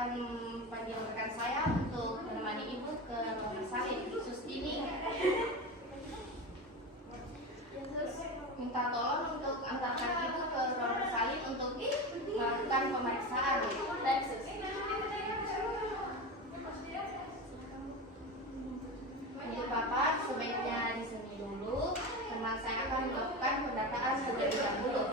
akan panggil rekan saya untuk menemani ibu ke rumah sakit. Sustini, minta tolong untuk antarkan ibu ke ruang salin untuk melakukan pemeriksaan. Dan untuk Bapak sebaiknya di sini dulu, karena saya akan melakukan pendataan terlebih dahulu.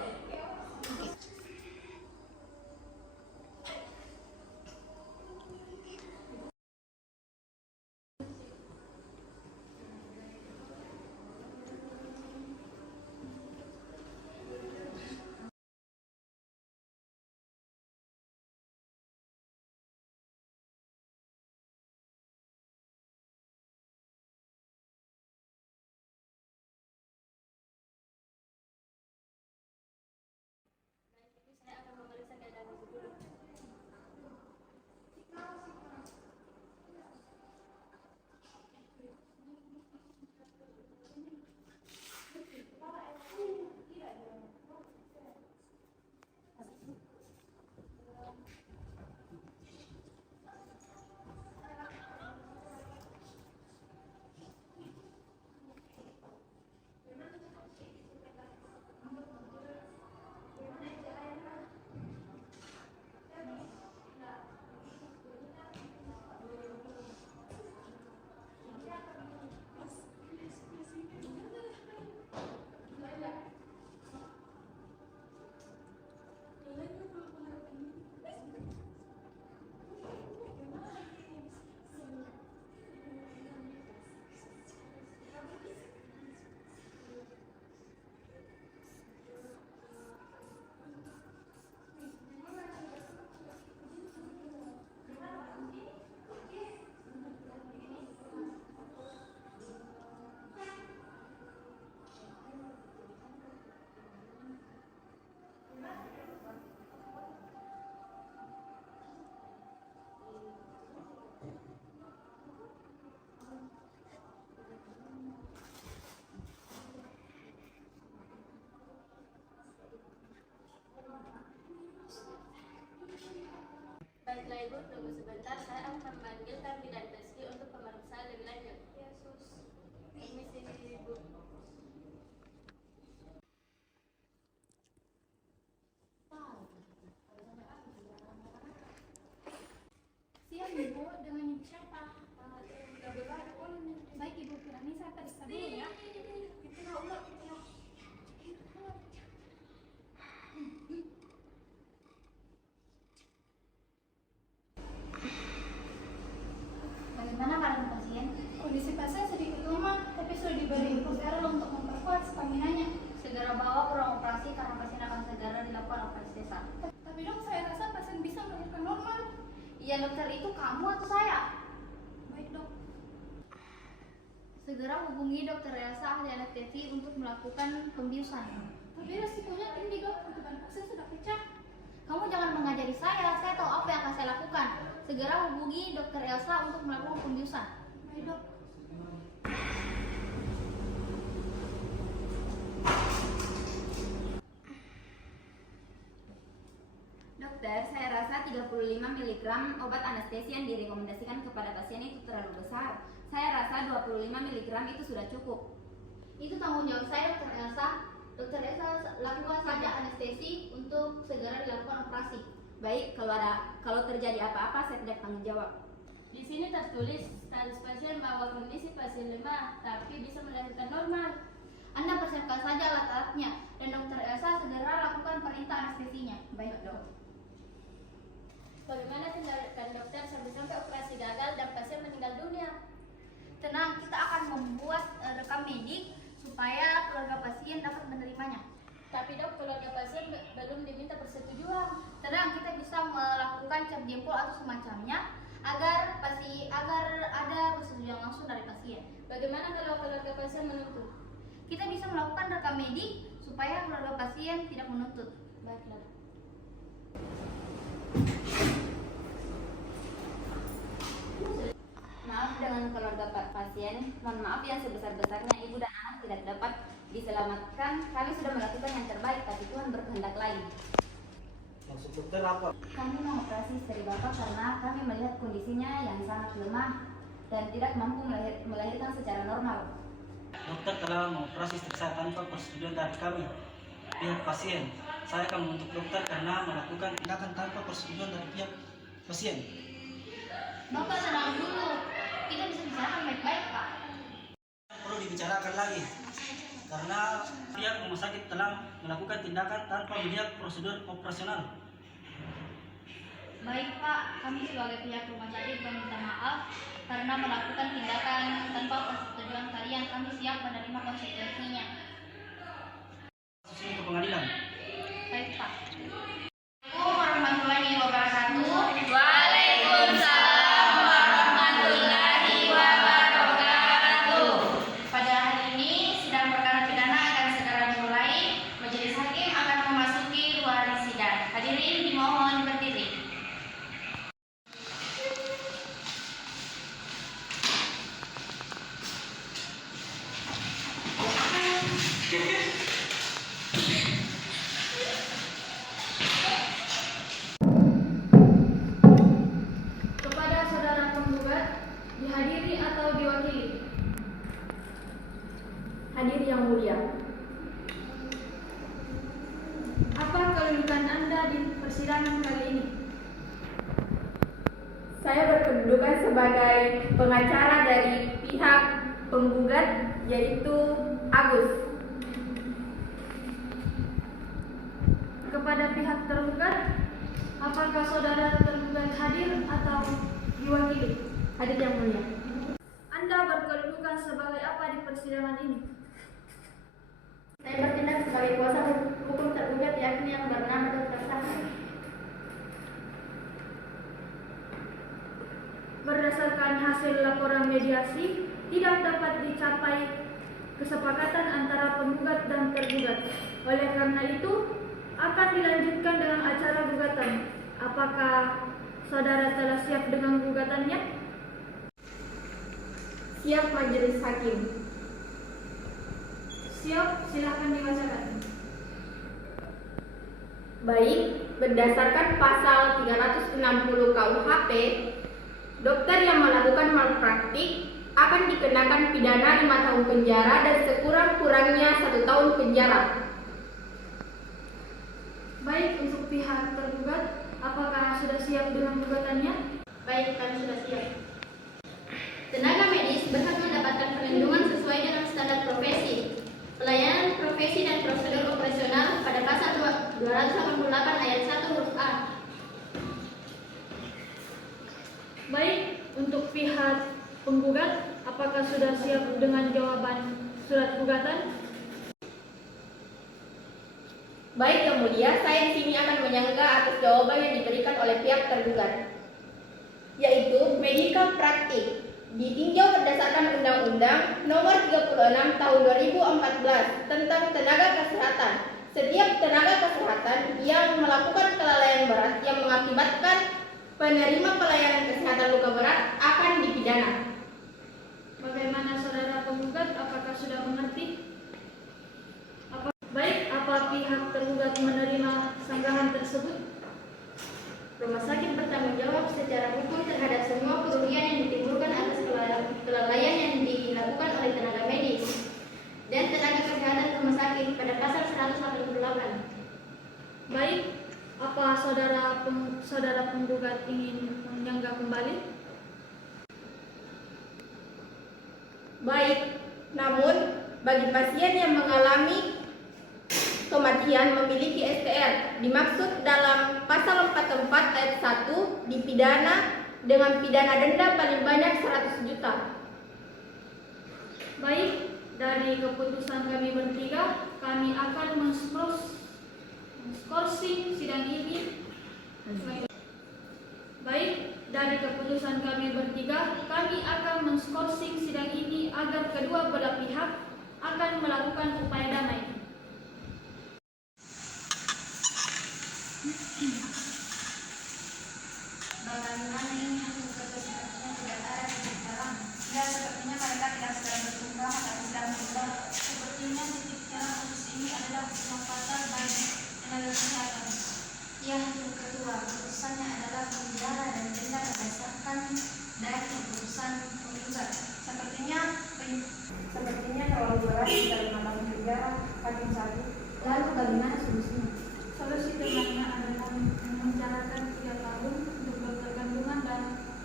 Saya akan memeriksa keadaan ibu dulu. Baiklah ibu, tunggu sebentar. Saya akan memanggilkan bidan Rizky untuk pemeriksaan lebih lanjut. Ya, sus. Permisi ibu. Siang ibu, dengan ibu siapa? Baik ibu, Kirani saya periksa dulu ya. Bagaimana keadaan pasien? Kondisi pasien sedikit lemah, tapi sudah diberi infus darah untuk memperkuat stamina-nya. Segera bawa ke ruang operasi karena pasien akan segera dilakukan operasi sesar. Tapi dok, saya rasa pasien bisa melahirkan normal. Iya dokter, itu kamu atau saya? Baik dok. Segera hubungi dokter Elsa ahli anestesi untuk melakukan pembiusan. Tapi resikonya tinggi dok, tutupan pasien sudah pecah. Kamu jangan mengajari saya tahu apa yang akan saya lakukan. Segera hubungi dokter Elsa untuk melakukan pembiusan. Baik dok. Dokter, saya rasa 35 mg obat anestesi yang direkomendasikan kepada pasien itu terlalu besar. Saya rasa 25 mg itu sudah cukup. Itu tanggung jawab saya, dokter Elsa. Dokter Elsa lakukan saja anestesi untuk segera dilakukan operasi. Baik, kalau terjadi apa-apa saya tidak tanggung jawab. Di sini tertulis status pasien bahwa kondisi pasien lemah tapi bisa melahirkan normal. Anda persiapkan saja alat-alatnya dan dokter Elsa segera lakukan perintah anestesinya. Baik, dok. Bagaimana tindakan dokter sampai operasi gagal dan pasien meninggal dunia? Tenang, kita akan membuat rekam medik supaya keluarga pasien dapat menerimanya. Tapi dok, keluarga pasien belum diminta persetujuan. Tenang, kita bisa melakukan cap jempol atau semacamnya agar ada persetujuan langsung dari pasien. Bagaimana kalau keluarga pasien menuntut? Kita bisa melakukan rekam medik supaya keluarga pasien tidak menuntut. Baiklah. Maaf dengan keluarga pasien, mohon maaf yang sebesar-besarnya ibu dan anak tidak dapat diselamatkan. Kami sudah melakukan yang terbaik, tapi Tuhan berkehendak lain. Masuk Dokter apa? Kami mengoperasi istri Bapak karena kami melihat kondisinya yang sangat lemah dan tidak mampu melahirkan secara normal. Dokter telah mengoperasi istri saya tanpa persetujuan dari kami, pihak pasien. Saya akan menuntut dokter karena melakukan tindakan tanpa persetujuan dari pihak pasien. Bapak tenang dulu. Kita bisa bicarakan baik-baik, Pak. Perlu dibicarakan lagi karena pihak rumah sakit telah melakukan tindakan tanpa melihat prosedur operasional. Baik, Pak. Kami sebagai pihak rumah sakit meminta maaf karena melakukan tindakan tanpa persetujuan kalian. Kami siap menerima konsekuensinya. Kasus ini ke pengadilan. Baik, Pak. Assalamualaikum warahmatullahi wabarakatuh. Waalaikumsalam warahmatullahi wabarakatuh. Pada hari ini sidang perkara pidana akan segera dimulai. Majelis hakim akan memasuki ruang sidang. Hadirin dimohon berdiri. Kepada saudara penggugat, dihadiri atau diwakili? Hadir yang mulia. Apa kedudukan Anda di persidangan kali ini? Saya berkedudukan sebagai pengacara dari pihak penggugat, yaitu Agus. Kepada pihak tergugat, apakah saudara tergugat hadir atau diwakili? Hadir yang mulia. Anda berkedudukan sebagai apa di persidangan ini? Saya bertindak sebagai kuasa hukum tergugat, yakni yang bernama Dr. Sakti. Berdasarkan hasil laporan mediasi, tidak dapat dicapai kesepakatan antara penggugat dan tergugat. Oleh karena itu, akan dilanjutkan dengan acara gugatan. Apakah saudara telah siap dengan gugatannya? Siap, majelis hakim. Siap, silakan dibacakan. Baik, berdasarkan pasal 360 KUHP, dokter yang melakukan malpraktik akan dikenakan pidana 5 tahun penjara dan sekurang-kurangnya 1 tahun penjara. Baik, untuk pihak tergugat, apakah sudah siap dengan gugatannya? Baik, kami sudah siap. Tenaga medis berhak mendapatkan perlindungan sesuai dengan standar profesi, pelayanan profesi dan prosedur operasional pada pasal 288 ayat 1 huruf A. Baik, untuk pihak penggugat, apakah sudah siap dengan jawaban surat gugatan? Baik, yang mulia, saya di sini akan menyangga atas jawaban yang diberikan oleh pihak tergugat, yaitu medical practice, ditinjau berdasarkan Undang-Undang Nomor 36 Tahun 2014 tentang tenaga kesehatan. Setiap tenaga kesehatan yang melakukan kelalaian berat yang mengakibatkan penerima pelayanan kesehatan luka berat akan dipidana. Bagaimana saudara penggugat, apakah sudah mengerti? Baik, apa pihak tergugat menerima sanggahan tersebut? Rumah sakit bertanggung jawab secara hukum terhadap semua kerugian yang ditimbulkan atas kelalaian yang dilakukan oleh tenaga medis dan tenaga kesehatan rumah sakit pada pasal 188. Baik, apa saudara penggugat ingin menyangga kembali? Baik, namun bagi pasien yang mengalami kematian memiliki STR dimaksud dalam pasal 44 ayat 1 dipidana dengan pidana denda paling banyak 100 juta. Baik, dari keputusan kami bertiga, kami akan menskorsing sidang ini. Baik, dari keputusan kami bertiga, kami akan menskorsing sidang ini agar kedua belah pihak akan melakukan upaya damai. Bagaimana ini keputusannya tidak ada di dalam? Ya, sepertinya mereka tidak sedang bertunggang atau sedang berubah. Sepertinya titik terang kasus ini adalah pasal bagi tenaga kesehatan. Ya, keputusannya adalah penjara dan denda berdasarkan dari keputusan penggugat. Sepertinya terlalu berat jika 5 tahun penjara, Hakim Sadi. Lalu bagaimana solusinya? Solusi terbaiknya adalah memenjarakan 3 tahun untuk dokter kandungan dan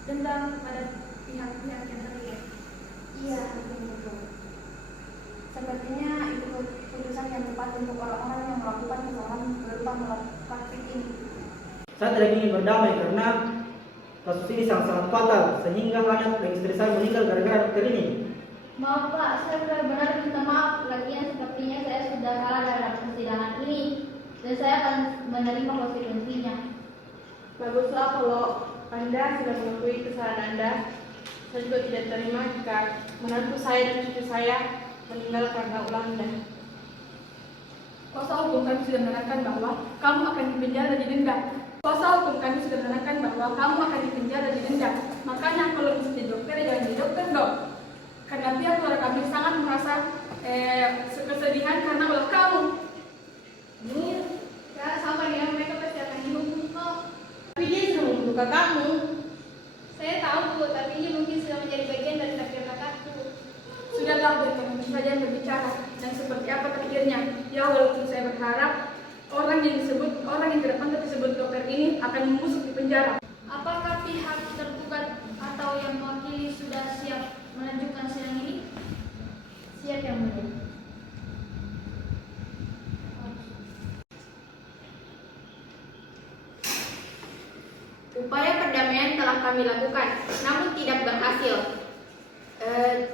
denda kepada pihak-pihak yang terlibat. Iya, betul. Sepertinya itu keputusan yang tepat untuk orang-orang yang melakukan kesalahan berupa melakukan praktik ini. Saya tidak ingin berdamai karena kasus ini sangat-sangat fatal sehingga anak dan istri saya meninggal gara-gara dokter ini. Maaf Pak, saya benar-benar minta maaf. Lagian sepertinya saya sudah kalah dalam persidangan ini dan saya akan menerima konsekuensinya. Baguslah kalau Anda sudah mengakui kesalahan Anda. Saya juga tidak terima jika menantu saya dan cucu saya meninggal karena ulah Anda. Kuasa hukum kami sudah menerangkan bahwa kamu akan dipenjara dan didenda. Kuasa hukum kami sudah menerangkan bahwa kamu akan dipenjara dan didenda. Makanya kalau bisa jadi dokter, jangan jadi dokter dong. Karena pihak keluarga kami sangat merasa kesedihan karena ulah kamu. Ya, sama dengan mereka pasti akan dihukum kok. Tapi dia sudah membuka kamu. Saya tahu Bu, tapi ini mungkin sudah menjadi bagian dari takdir kakakku. Sudahlah, biarkan kami saja yang berbicara dan seperti apa takdirnya. Ya, walaupun saya berharap orang yang tidak pantas disebut dokter ini akan membusuk di penjara. Apakah pihak tergugat atau yang mewakili sudah siap melanjutkan sidang ini? Siap yang mulia. Upaya perdamaian telah kami lakukan, namun tidak berhasil.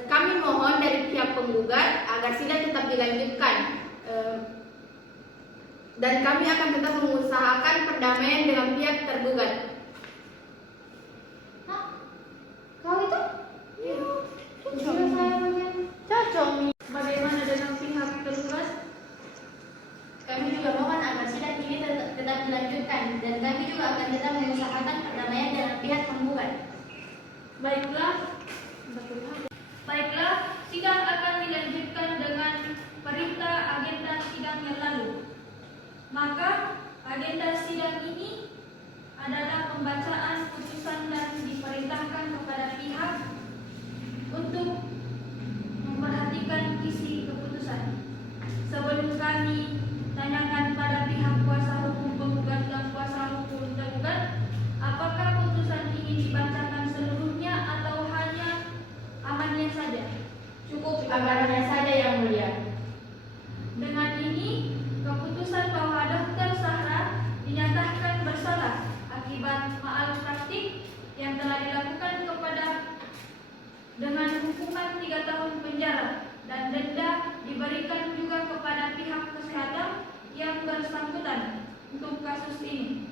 Kami mohon dari pihak penggugat agar sidang tetap dilanjutkan. Dan kami akan tetap mengusahakan perdamaian dengan pihak tergugat. Kau itu? Iya, saya bagian. Cocok. Bagaimana dengan pihak tergugat? Kami juga mohon agar sidang ini tetap dilanjutkan dan kami juga akan tetap mengusahakan perdamaian dengan pihak penggugat. Baiklah, sidang akan dilanjutkan dengan perintah agenda sidang yang lalu. Maka agenda sidang ini adalah pembacaan putusan dan diperintahkan kepada pihak untuk memperhatikan isi keputusan. Sebelum kami tanyakan pada pihak kuasa hukum penggugat dan kuasa hukum tergugat, apakah putusan ini dibacakan seluruhnya atau hanya amannya saja? Cukup amanahnya saja yang mulia. Dengan ini, keputusan bahwa Dr. Sahra dinyatakan bersalah akibat malpraktik yang telah dilakukan kepada dengan hukuman 3 tahun penjara dan denda diberikan juga kepada pihak kesehatan yang bersangkutan untuk kasus ini.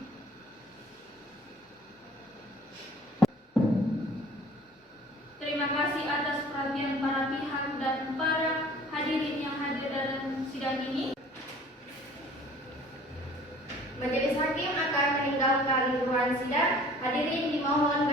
Terima kasih atas perhatian para pihak dan para hadirin yang hadir dalam sidang ini. Majelis hakim akan meninggalkan ruang sidang. Hadirin dimohon